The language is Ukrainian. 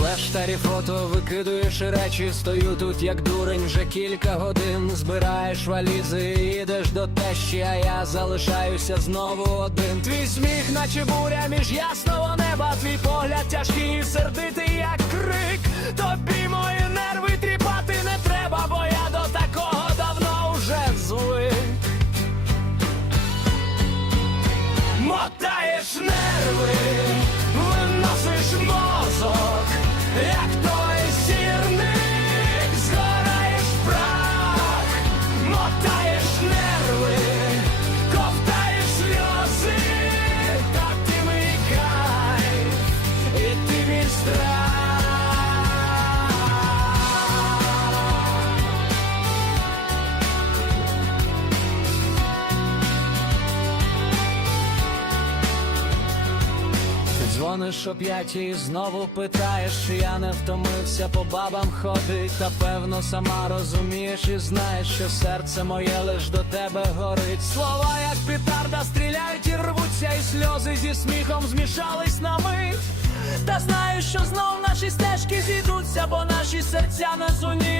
двері фото викидуєш речі, стою тут як дурень вже кілька годин. Збираєш валізи, і їдеш до тещі, а я залишаюся знову один. Твій сміх, наче буря між ясного неба, твій погляд тяжкий і сердитий, як крик. Тобі мої нерви тріпати не треба, бо я до такого давно вже звик. Мотаєш нерви, Yeah. Дзвониш о п'ятій знову питаєш, я не втомився по бабам ходить, та певно сама розумієш і знаєш, що серце моє лиш до тебе горить. Слова, як петарда, стріляють і рвуться, і сльози зі сміхом змішались на мить. Та знаю, що знов наші стежки зійдуться, бо наші серця не зуміють